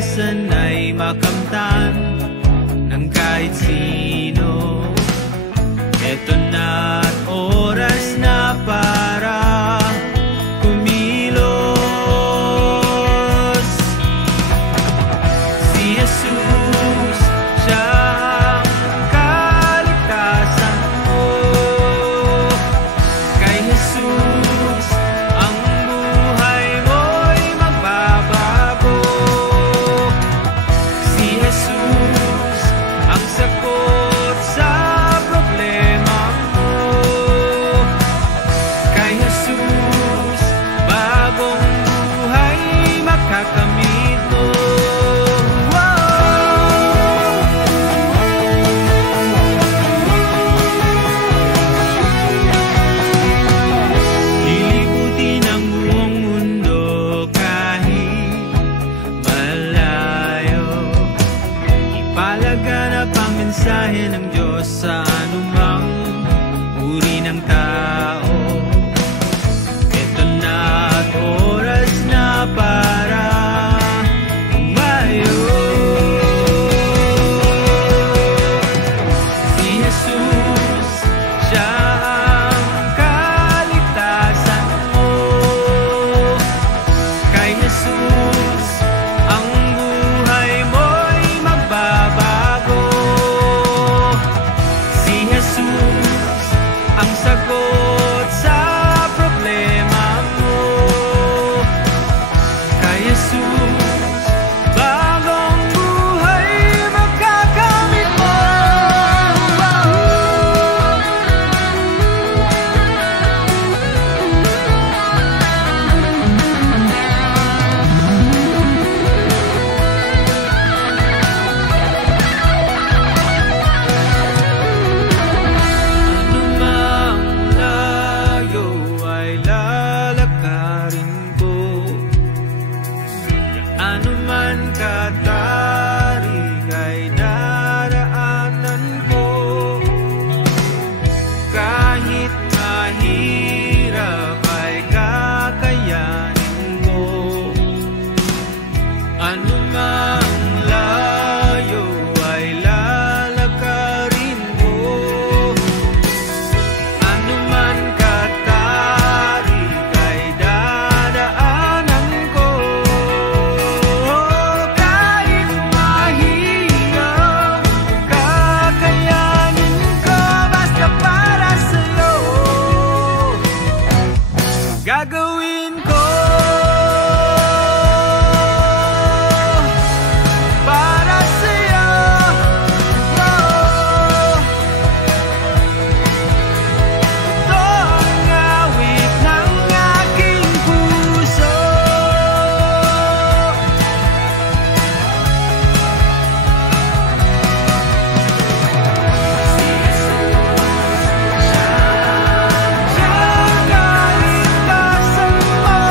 kaligtasan ay makamtan ng kahit sino. Eto na't oras na para kumilos. Si Jesus, siya ang kaligtasan mo. Kay Jesus, ang buhay mo'y magbabago. Si Jesus, ang sagot sa problema mo. Kay Jesus, bagong buhay makakamit mo. Lilibutin ang buong mundo kahit malayo. Ipalaganap ang mensahe ng Diyos sa anumang uri ng tao. Ito na't oras na para umayo. Si Jesus, siya ang kaligtasan mo. Kay Jesus, ang buhay mo'y magbabago. Si Jesus, ang sagot sa problema mo. Kay Jesus, bagong buhay makakamit mo. Anumang layo ay lalakarin ko. Gaano man katarik ay daraanan ko. Kahit mahirap ay kakayanin ko. Anumang layo ay lalakarin ko. Anuman katarik ay dadaanan ko. Kahit mahirap, kakayanin ko. Basta para sa'yo, gagawin ko. Para sa'yo, ito ang awit ng aking puso. Si Jesus, siya ang kaligtasan mo.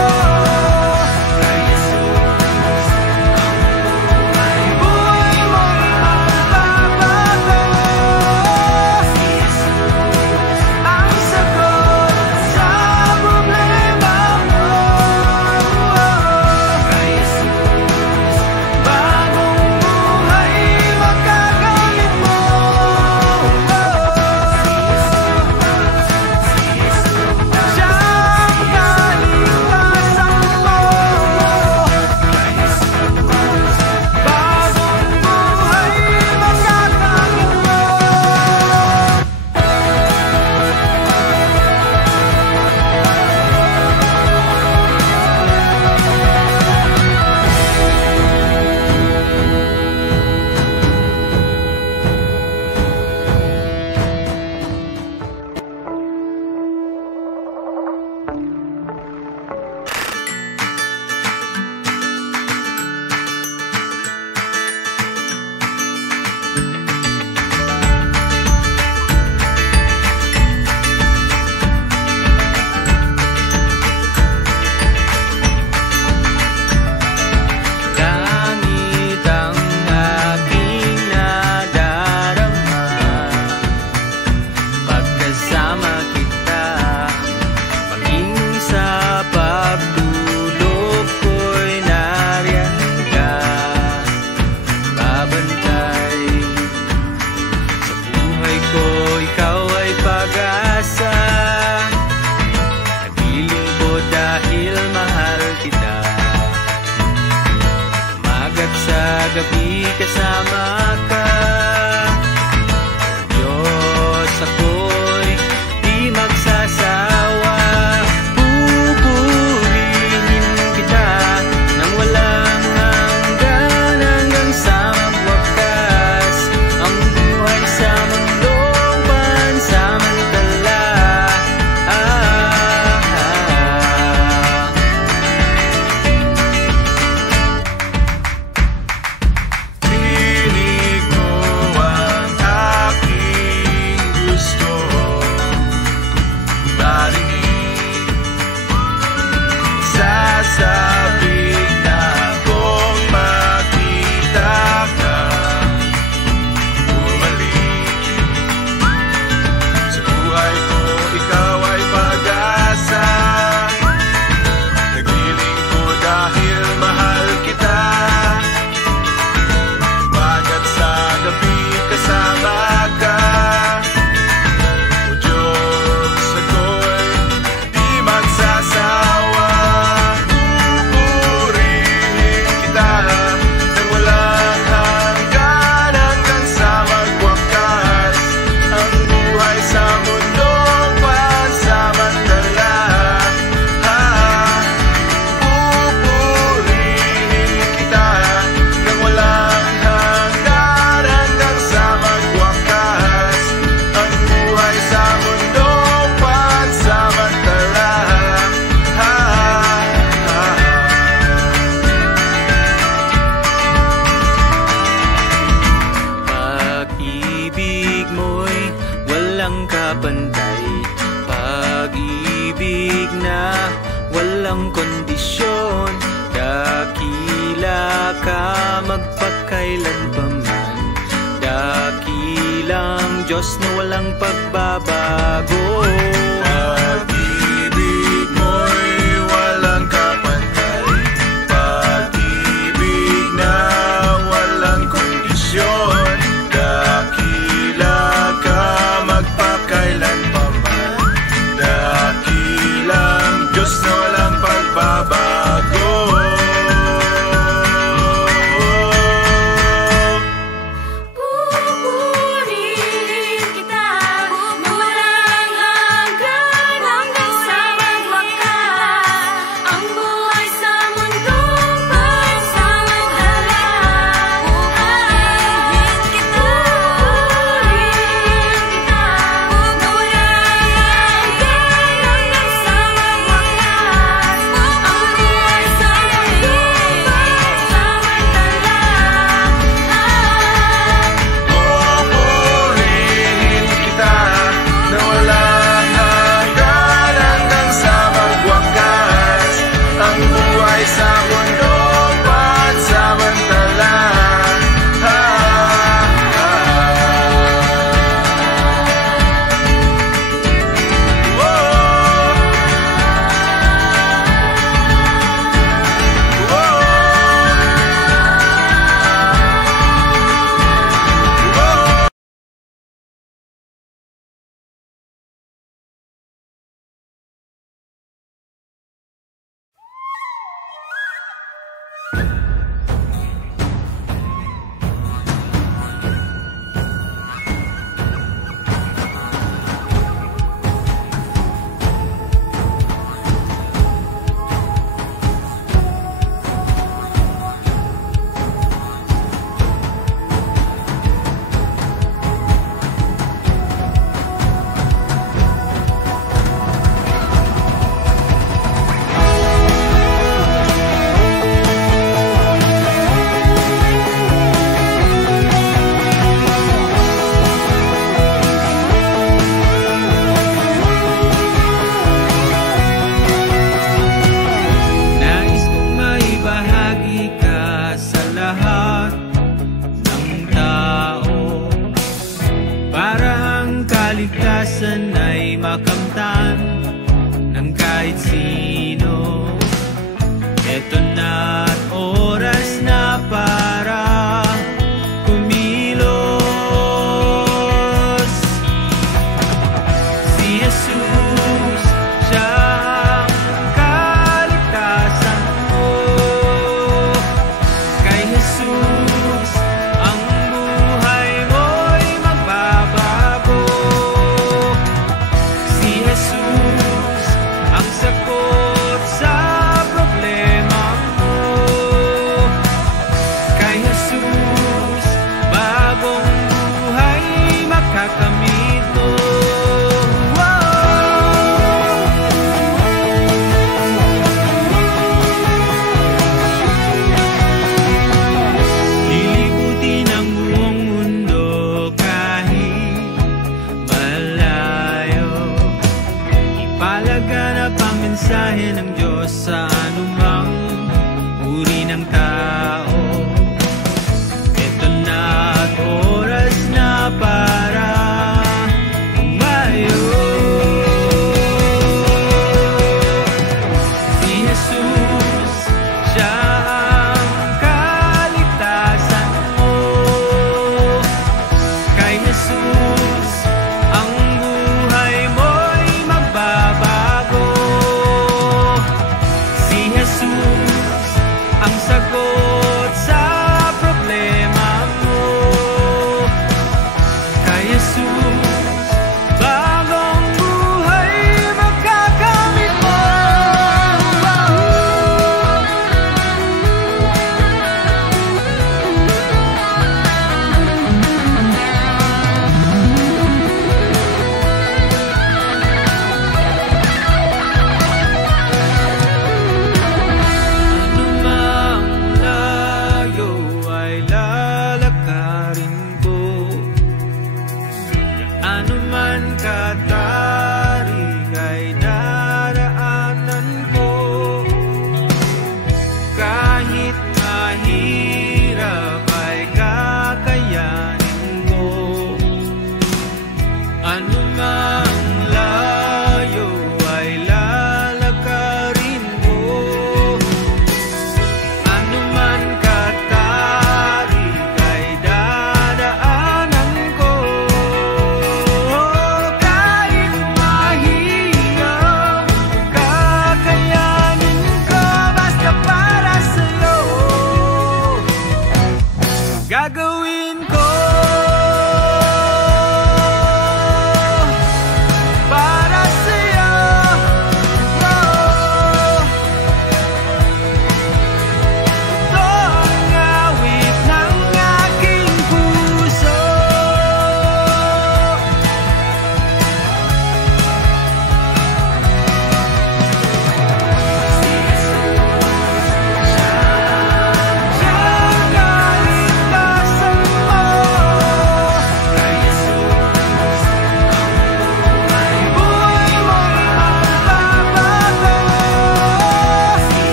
walang kondisyon. Dakila ka magpakailanpaman, dakilang Diyos na walang pagbabago. Pag-ibig mo'y walang kapantay, pag-ibig na walang kondisyon. Dakila ka magpakailanpaman, dakilang Diyos na walang pagbabago. Pupurihin kita na walang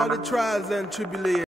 all the trials and tribulations.